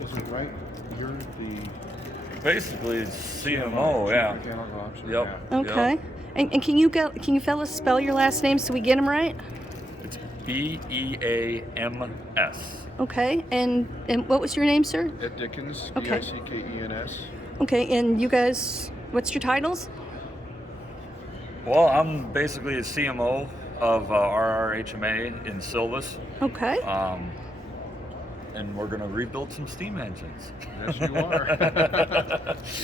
Is it right? You're the Basically, it's CMO, yeah. mechanical officer. Yep. Yeah. Okay. Yep. And can you fellas spell your last name so we get them right? It's BEAMS. Okay. And what was your name, sir? Ed Dickens. Okay. Dickens. Okay. And you guys, what's your titles? Well, I'm basically a CMO of RRHMA in Silvis, Okay. and we're going to rebuild some steam engines. Yes, you are.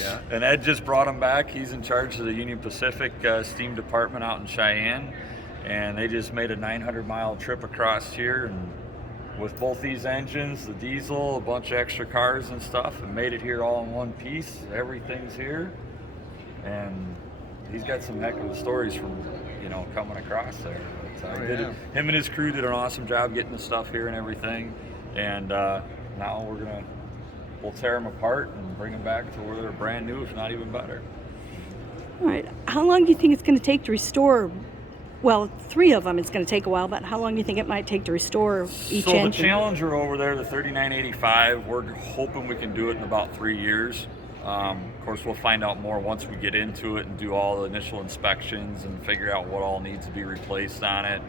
Yeah. And Ed just brought them back. He's in charge of the Union Pacific Steam Department out in Cheyenne, and they just made a 900-mile trip across here, and with both these engines, the diesel, a bunch of extra cars and stuff, and made it here all in one piece. Everything's here, and he's got some heck of a stories from coming across there. But, him and his crew did an awesome job getting the stuff here and everything, and now we'll tear them apart and bring them back to where they're brand new, if not even better. All right. How long do you think it's going to take to restore? Well, 3 of them it's going to take a while, but how long do you think it might take to restore each So engine? the Challenger over there, the 3985, we're hoping we can do it in about 3 years. Of course, we'll find out more once we get into it and do all the initial inspections and figure out what all needs to be replaced on it.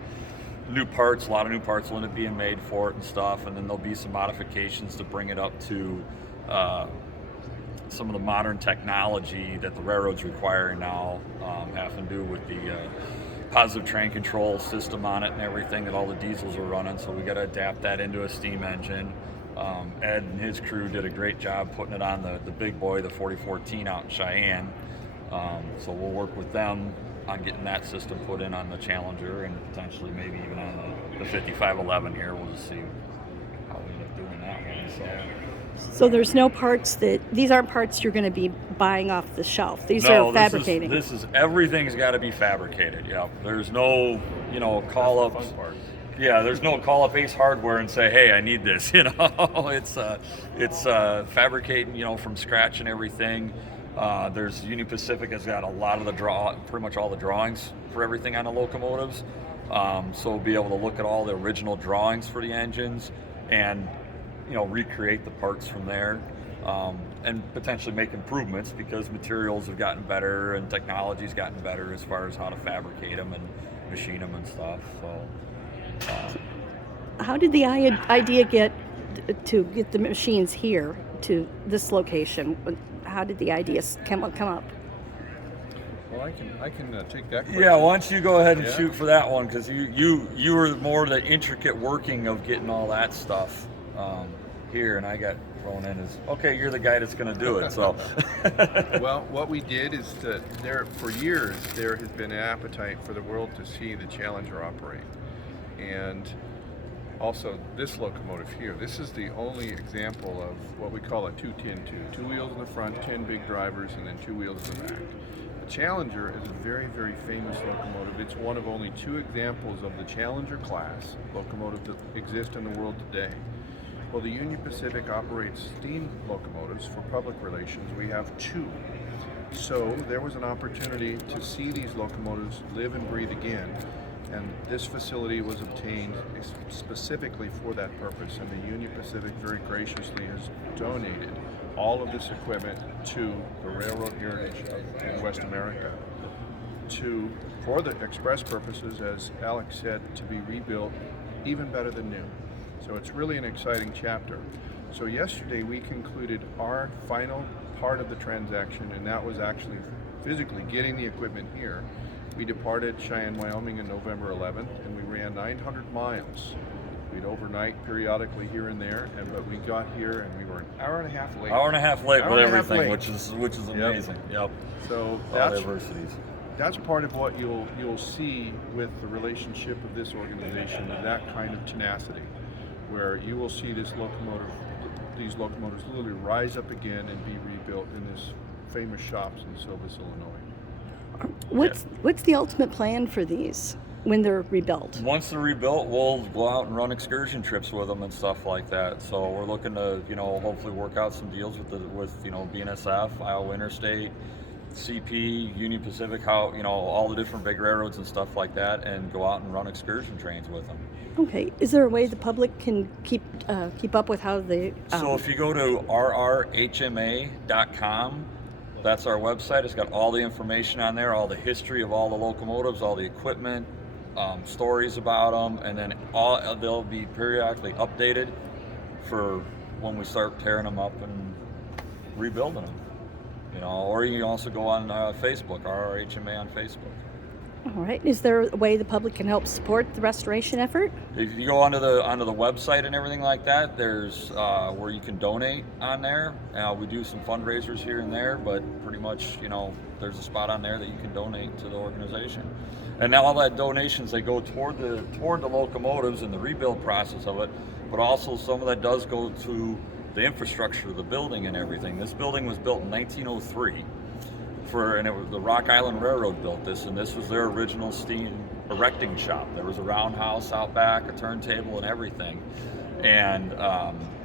New parts, a lot of new parts will end up being made for it and stuff, and then there'll be some modifications to bring it up to some of the modern technology that the railroads require now, having to do with the positive train control system on it and everything that all the diesels are running, so we got to adapt that into a steam engine. Ed and his crew did a great job putting it on the big boy, the 4014 out in Cheyenne. So we'll work with them on getting that system put in on the Challenger and potentially maybe even on the 5511 here. We'll just see how we end up doing that one. So there's no parts these aren't parts you're going to be buying off the shelf. These are fabricating. This is everything's got to be fabricated. Yep. There's no call up. Yeah, there's no call up Ace Hardware and say, hey, I need this. It's fabricating from scratch and everything. There's Union Pacific has got a lot of pretty much all the drawings for everything on the locomotives. So we'll be able to look at all the original drawings for the engines and recreate the parts from there, and potentially make improvements because materials have gotten better and technology's gotten better as far as how to fabricate them and machine them and stuff. So. How did the idea get the machines here to this location? How did the idea come up? Well, I can take that question. Yeah, why don't you go ahead and shoot for that one, because you were more the intricate working of getting all that stuff here, and I got thrown in as, okay, you're the guy that's going to do it. So. Well, what we did is that for years there has been an appetite for the world to see the Challenger operate. And also this locomotive here, this is the only example of what we call a 2-10-2. 2 wheels in the front, 10 big drivers, and then 2 wheels in the back. The Challenger is a very, very famous locomotive. It's one of only 2 examples of the Challenger class locomotive that exist in the world today. Well, the Union Pacific operates steam locomotives for public relations. We have 2. So there was an opportunity to see these locomotives live and breathe again. And this facility was obtained specifically for that purpose, and the Union Pacific very graciously has donated all of this equipment to the railroad heritage of West America for the express purposes, as Alex said, to be rebuilt even better than new. So it's really an exciting chapter. So yesterday we concluded our final part of the transaction, and that was actually physically getting the equipment here. We departed Cheyenne, Wyoming on November 11th, and we ran 900 miles. We'd overnight periodically here and there, but we got here and we were an hour and a half late. Hour and a half late with everything, late. which is amazing. Yep. So that's part of what you'll see with the relationship of this organization, of that kind of tenacity, where you will see these locomotives literally rise up again and be rebuilt in this famous shops in Silvis, Illinois. What's the ultimate plan for these when they're rebuilt? Once they're rebuilt, we'll go out and run excursion trips with them and stuff like that. So we're looking to, hopefully work out some deals with BNSF, Iowa Interstate, CP, Union Pacific, all the different big railroads and stuff like that, and go out and run excursion trains with them. Okay. Is there a way the public can keep up with how the? So if you go to rrhma.com, that's our website. It's got all the information on there, all the history of all the locomotives, all the equipment, stories about them, and then they'll be periodically updated for when we start tearing them up and rebuilding them. Or you can also go on Facebook, RRHMA on Facebook. All right. Is there a way the public can help support the restoration effort? If you go onto the website and everything like that, there's where you can donate on there. We do some fundraisers here and there, but pretty much, there's a spot on there that you can donate to the organization. And now all that donations, they go toward the locomotives and the rebuild process of it, but also some of that does go to the infrastructure of the building and everything. This building was built in 1903. And it was the Rock Island Railroad built this, and this was their original steam erecting shop. There was a roundhouse out back, a turntable, and everything. And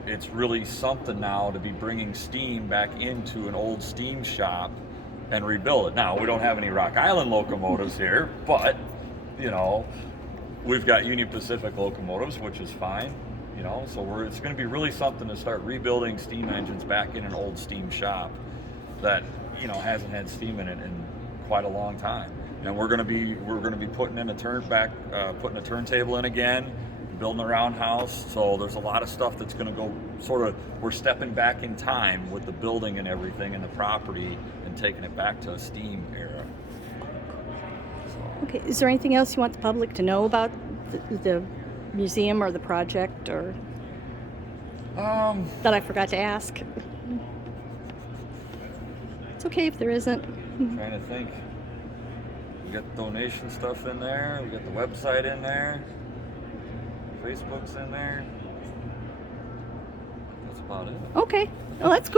it's really something now to be bringing steam back into an old steam shop and rebuild it. Now, we don't have any Rock Island locomotives here, but, we've got Union Pacific locomotives, which is fine. So it's going to be really something to start rebuilding steam engines back in an old steam shop that hasn't had steam in it in quite a long time. And we're going to be putting in putting a turntable in again, building a roundhouse. So there's a lot of stuff that's going to go we're stepping back in time with the building and everything and the property and taking it back to a steam era. Okay. Is there anything else you want the public to know about the museum or the project, or that I forgot to ask? It's okay if there isn't. I'm trying to think. We got the donation stuff in there. We got the website in there. Facebook's in there. That's about it. Okay. Well, that's cool.